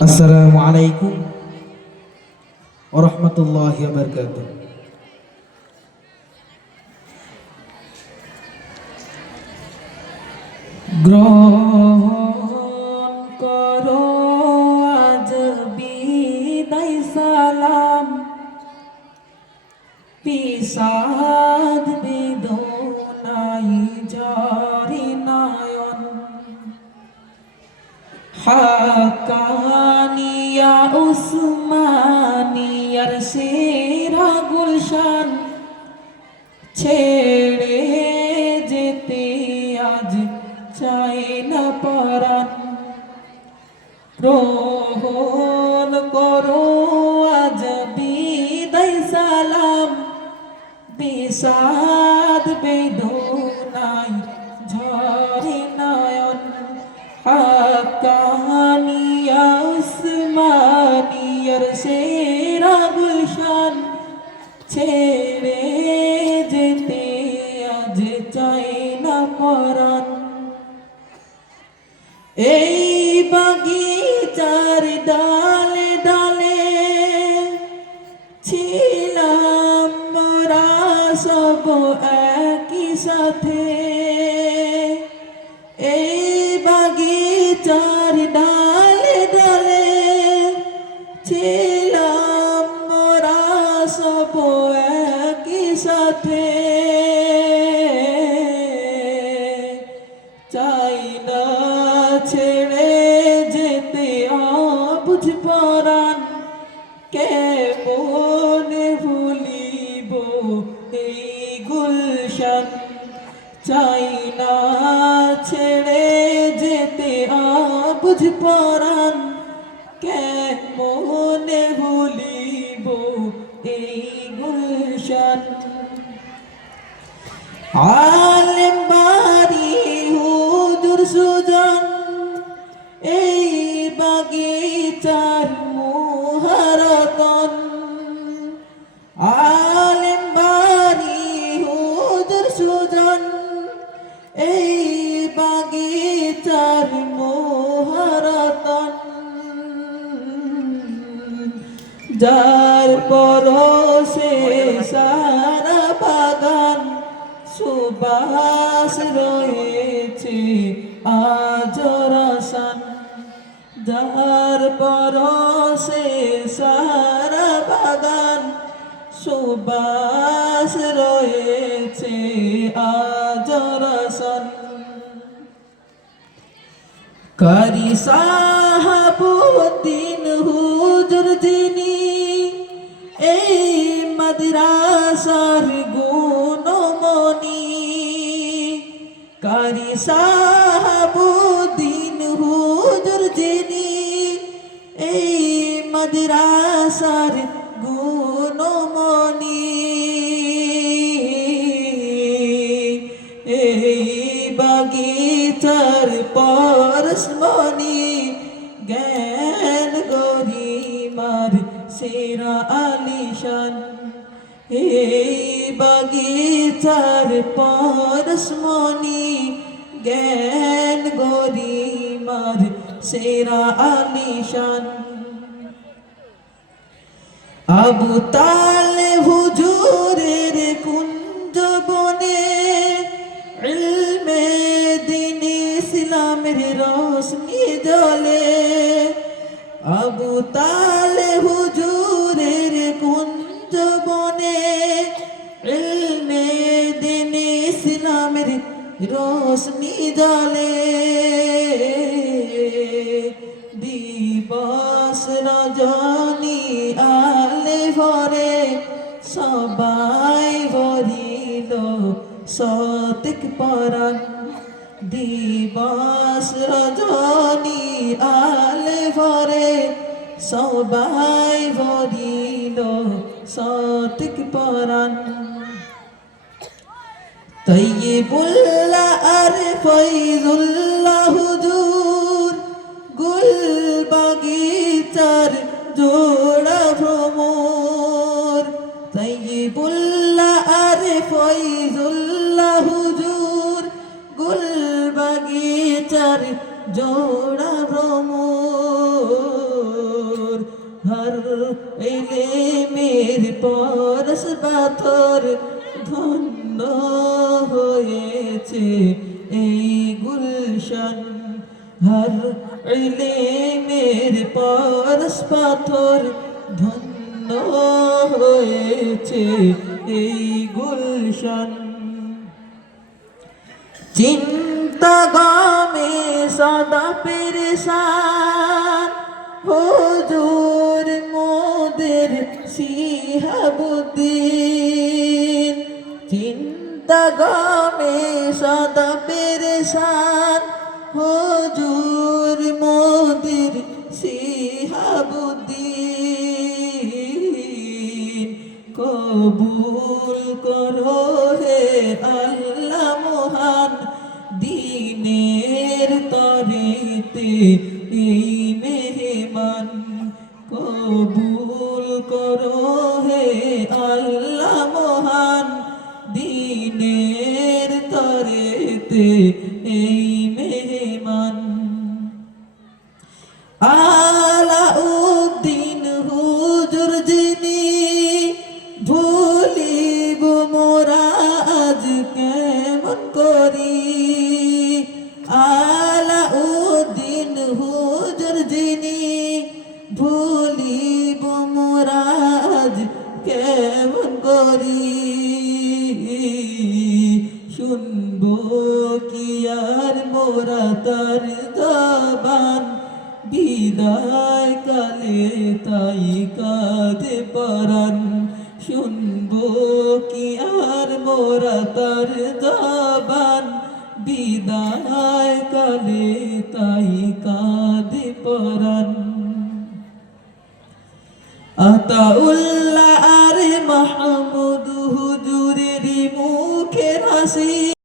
আসসালামু আলাইকুম ওরহমতুল্লাহ বরকাত গ্রহণ বিষাদ বেদনাই ঝরে নয়ন হাকানিয়া উসমানিয়ার সেরা গুলশান ছেড়ে সব একই সাথে। এই বাগিচার ডালে ডালে ছিলাম মোরা সব একই সাথে। চাই না ছেড়ে যেতে আবুঝ পরাণ কেমন ভুলিব পরাণ কেমন বলিব এই গুলশান? আলেম বাড়ি হুজুর সুজন এই যার পরশে সারা বাগান সুবাস রয়েছে, আজ রসান। যার পরশে সারা বাগান সুবাস রয়েছে, আজ রসান। কারি সাহাবুদ্দিন মাদ্রাসার গুণমণি কারি সাহাবুদ্দিন হুজুর যিনি এই মাদ্রাসার গুণমণি এই বাগিচার পরশমণি জ্ঞান গরিমার সেরা আলিশান এই বাগিচার পরশমণি জ্ঞান গরিমার সেরা আলিশান আবু তালে হুজুরের কুঞ্জ বনে, ইলমে দিন ইসলামের রোশনি জ্বলে। আবু তালে জ্বলে দিবস রজনী আলে ভরে, সবাই ভরিল সতিক পরাণ। দিবস রজনী আলে ভরে, সবাই ভরিল সতিক পরাণ। তৈবুল্লাহ আর ফৈজুল্লাহ হুজুর গুল বাগিচার জোড়া ভ্রমর। তৈবুল্লাহ আর ফৈজুল্লাহ হুজুর গুল বাগিচার জোড়া ভ্রমর। হর পাথর ধন্য হয়েছে এই গুলশন। হর এলে মের পরশ পাথর ধন্য হয়েছে এই গুলশন। চিন্তা গামে সদা পেরেশান। হুজুর মোদের সিহাবুদ্দিন। গামে সদা পেরেশান। হুজুর মোদের সিহাবুদ্দিন। কবুল করো হে আল্লাহ মহান, দিনের তরেতে এই মেহমান। কবুল করো জবান বিদায় কালে তাই কাঁদে পরান শুনব কি আর মোরা তার জবান বিদায় কালে তাই কাঁদে পরান আতাউল্লাহ আর মাহমুদ হুজুরের মুখের হাসি